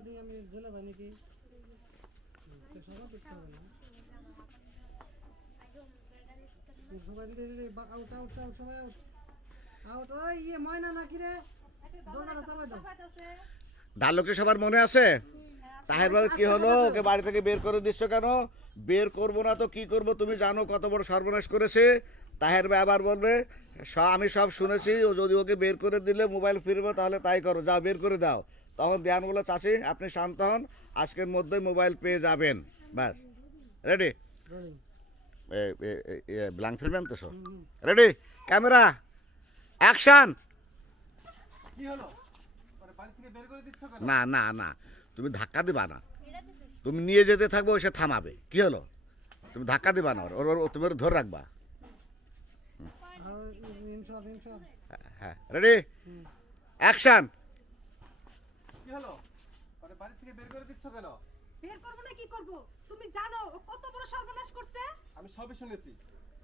আমি জেলে যাই নাকি ডায়লগ কি সবার মনে আছে? তাহের বাবু কি হলো? ওকে বাড়ি থেকে বের করে দিচ্ছ কেন? বের করবো না তো কি করব? তুমি জানো কত বড় সর্বনাশ করেছে। তাহের ভাই আবার বলবে আমি সব শুনেছি, ও যদি ওকে বের করে দিলে মোবাইল ফিরবে তাহলে তাই করো, যাও বের করে দাও। তখন ধ্যান বলে চাচি আপনি শান্ত হন, আজকের মধ্যেই মোবাইল পেয়ে যাবেন। ব্যাস রেডি? ব্ল্যাঙ্ক ফিল্ম তো সব রেডি? Camera action. না না না, তুমি ধাক্কা দিবা না, তুমি নিয়ে যেতে থাকবো, সে থামাবে। কি হলো? তুমি ধাক্কা দিবা না, তুমি ধরে রাখবা। হ্যাঁ রেডি অ্যাকশন। কি হলো? মানে বাড়ি থেকে বের করে দিচ্ছ কেন? বের করব না কি করব? তুমি জানো ও কত বড় সর্বনাশ করছে? আমি সবই শুনেছি।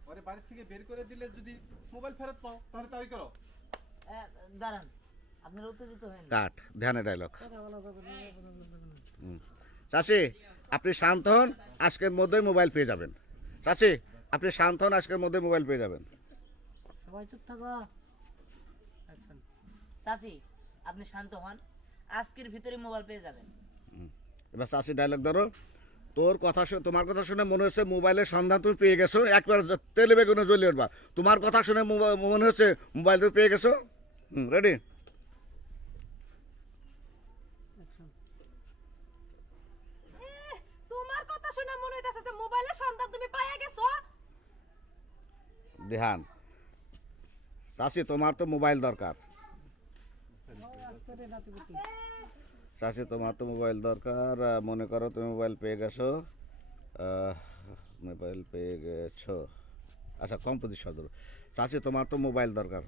ওরে বাড়ি থেকে বের করে দিলে যদি মোবাইল ফেরত পাও তাহলে তাই করো। দাঁড়ান, আপনারা উত্তেজিত হন। কাট, ধ্যানে ডায়লগ। চাচি আপনি শান্ত হন, আজকের মধ্যেই মোবাইল পেয়ে যাবেন। চাচি আপনি শান্ত হন, আজকের মধ্যে মোবাইল পেয়ে যাবেন। সবাই চুপ থাকো। চাচি আপনি শান্ত হন, আজকের ভিতরে মোবাইল পেয়ে যাবেন। এবার চাচি ডায়লগ ধরো। তোমার কথা শুনে মনে হচ্ছে মোবাইলের সন্ধান তুমি পেয়ে গেছো, একবার তেলে বেগুনে জ্বলিয়ে উঠবা। তোমার কথা শুনে মনে হচ্ছে মোবাইল তুমি পেয়ে গেছো। রেডি? তোমার কথা শুনে মনে হইতাছে যে মোবাইলের সন্ধান তুমি পাইয়া গেছো। ধ্যান। চাচি তোমার তো মোবাইল দরকার। চাচি তোমার তো মোবাইল দরকার, মনে করো তুমি মোবাইল পেয়ে গেছো। মোবাইল পেয়ে গেছো, আচ্ছা কম্পোজিশন ধরো। চাচি তোমার তো মোবাইল দরকার,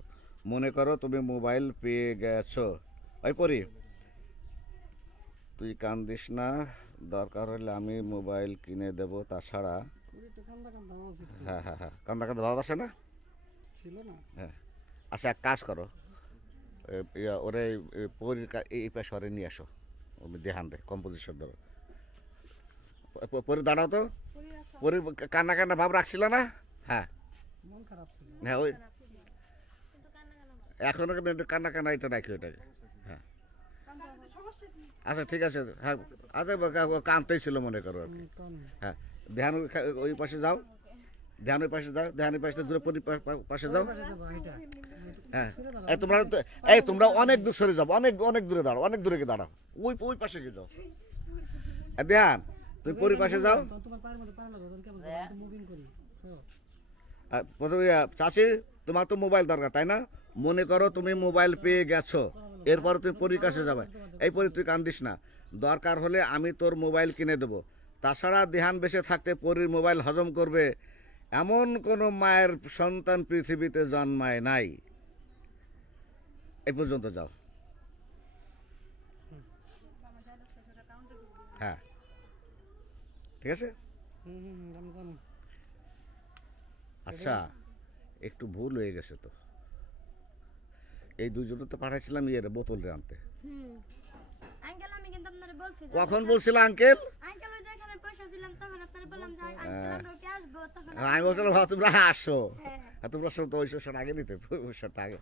মনে করো তুমি মোবাইল পেয়ে গেছো। ওই পরি তুই কান্দিস না, দরকার হলে আমি মোবাইল কিনে দেব, তাছাড়া হ্যাঁ হ্যাঁ হ্যাঁ কান্দা কান্দা ভাব আসে না? হ্যাঁ আচ্ছা এক কাজ করো, ওরে পরির এই পাশে ওরে নিয়ে আসো, দেখান রে কম্পোজিশন ধরো। পরি দাঁড়াও তো, পরি কান্না কান্না ভাব রাখছিল না? হ্যাঁ হ্যাঁ ওই এখনো কিন্তু কান্না কান্না এটা রাখি ওটাকে। হ্যাঁ আচ্ছা ঠিক আছে, হ্যাঁ আচ্ছা কানতেই ছিল মনে করো আর কি। হ্যাঁ ধ্যান ওই পাশে যাও, ধ্যান ওই পাশে যাও, ধ্যান ওই পাশে দূরে পরি পাশে যাও। হ্যাঁ তোমরা অনেক দূর সরে যাবো, অনেক অনেক দূরে দাঁড়াও, অনেক দূরে গিয়ে দাঁড়াও, ওই ওই পাশে গিয়ে যাও। ধ্যান তুমি পরি পাশে যাও। প্রথমে চাচি তোমার তো মোবাইল দরকার তাই না? মনে করো তুমি মোবাইল পেয়ে গেছো, এরপর তুমি পরির কাছে যাবে। এই পরি তুই কান্দিস না, দরকার হলে আমি তোর মোবাইল কিনে দেবো, তাছাড়া ধ্যান বেঁচে থাকতে পরির মোবাইল হজম করবে এমন কোনো মায়ের সন্তান পৃথিবীতে জন্মায় নাই। এই পর্যন্ত যাও। হ্যাঁ ঠিক আছে। আচ্ছা একটু ভুল হয়ে গেছে তো, এই দুজনে তো পাঠাইছিলাম ইয়ের বোতল আনতে। আঙ্কেল আমি কিন্তু আপনারে বলছি, কখন বলছিল আঙ্কেল? আঙ্কেল ওই যে এখানে পয়সা দিলাম তখন আপনারে বললাম যে আঙ্কেল আমরা ওকে আসবো, তখন আমি বলছিলাম তোমরা আসো, তোমরা সব তো ওই শোটা আগে নিতে, ওই শোটা আগে।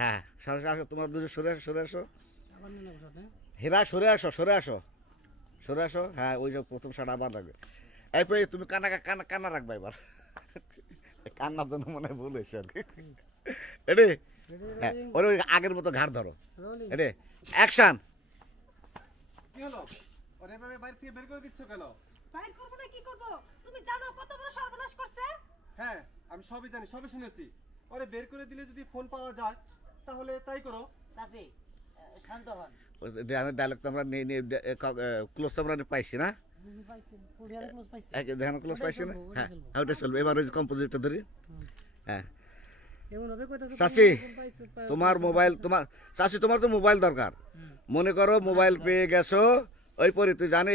হ্যাঁ সরে আসো, তোমরা দুজন সরে আসো, সরে আসো। হীরা সরে আসো, সরে আসো, সরে আসো। হ্যাঁ ওই যে প্রথম শাটা আবার লাগবে। এরপরে তুমি কান্না কান্না কান্না রাখবা এবার, কান্নার জন্য মনে হয় ভুল হয়েছে আর কি। এডি হ্যাঁ ওর ওই আগের মতো ঘাড় ধরো। এডি অ্যাকশন। কি হলো? ওরে এভাবে বাড়ি থেকে বের করে দিচ্ছ কেন? বাইর করব না কি করব? তুমি জানো কত বড় সর্বনাশ করছে? হ্যাঁ আমি সবই জানি, সবই শুনেছি। ওরে বের করে দিলে যদি ফোন পাওয়া যায় তাহলে তাই করো। চাচি শান্ত হন। ডায়লগ তো আমরা ক্লোজ তো আমরা পাইছি না? ধ্যান ক্লোজ পাইছি না? হ্যাঁ ওটা চলবে। এবার ওই কম্পোজিটটা ধরি। হ্যাঁ চাচি তোমার মোবাইল, চাচি তোমার তো মোবাইল দরকার, মনে করো মোবাইল পেয়ে গেছো। ওই পরি তুই জানি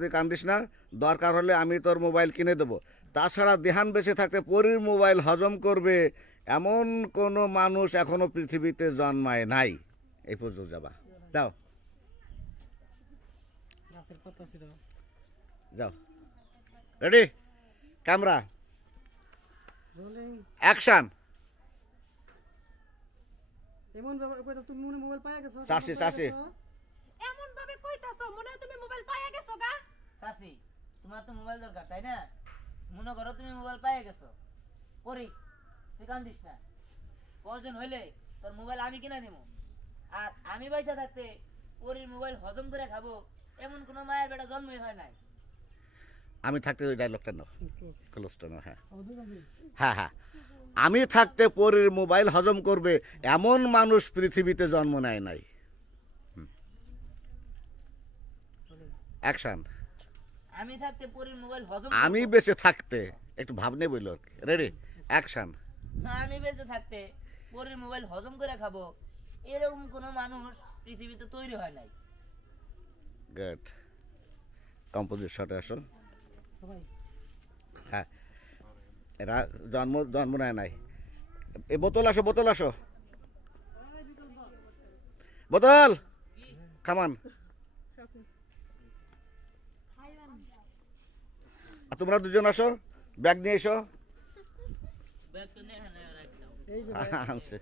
তুই কান্দিস না, দরকার হলে আমি তোর মোবাইল কিনে দেবো, তাছাড়া ধ্যান বেঁচে থাকতে পরির মোবাইল হজম করবে এমন কোনো মানুষ এখনো পৃথিবীতে জন্মায় নাই। এই পর্যন্ত যাবা, যাও। গাছের পাতা ছিল যাও রেডি ক্যামেরা রোলিং অ্যাকশন এমন ভাবে কইতা তুমি মনে মোবাইল পাইয়া গেছো চাচি, চাচি। এমন ভাবে কইতাছো মনে হয় তুমি মোবাইল পাইয়া গেছো গা। চাচি তোমার তো মোবাইল দরকার তাই না? মনে করো তুমি মোবাইল পেয়ে গেছো, পরি তুই কান্দিস না, প্রয়োজন হইলে তোর মোবাইল আমি কিনা দিব। আর আমি পয়সা থাকতে পরির মোবাইল হজম করে খাবো এমন কোনো মায়ের বেটা জন্মই হয় নাই। আমি থাকতে ওই ডায়লগটা নাও, ক্লোজটা নাও। হ্যাঁ অধু ভাবি হ্যাঁ হ্যাঁ, আমি থাকতে পরের মোবাইল হজম করবে এমন মানুষ পৃথিবীতে জন্ম নেয় নাই। অ্যাকশন আমি থাকতে পরির মোবাইল হজম আমি করবো। বেঁচে থাকতে একটু ভাবনে বইল রেডি অ্যাকশন আমি বেঁচে থাকতে পরির মোবাইল হজম করে খাবো এরকম কোনো মানুষ পৃথিবীতে তৈরি হয় নাই। গুড কম্পোজিট শটে আসো। সবাই হ্যাঁ এরা জন্ম নেয় নাই। এ বোতল আসো, বোতল আসো, বোতল কামান। আর তোমরা দুজন আসো, ব্যাগ নিয়ে এসো। ব্যাগ তো নিয়ে এখানে রাখি দাও। এই যে আনছে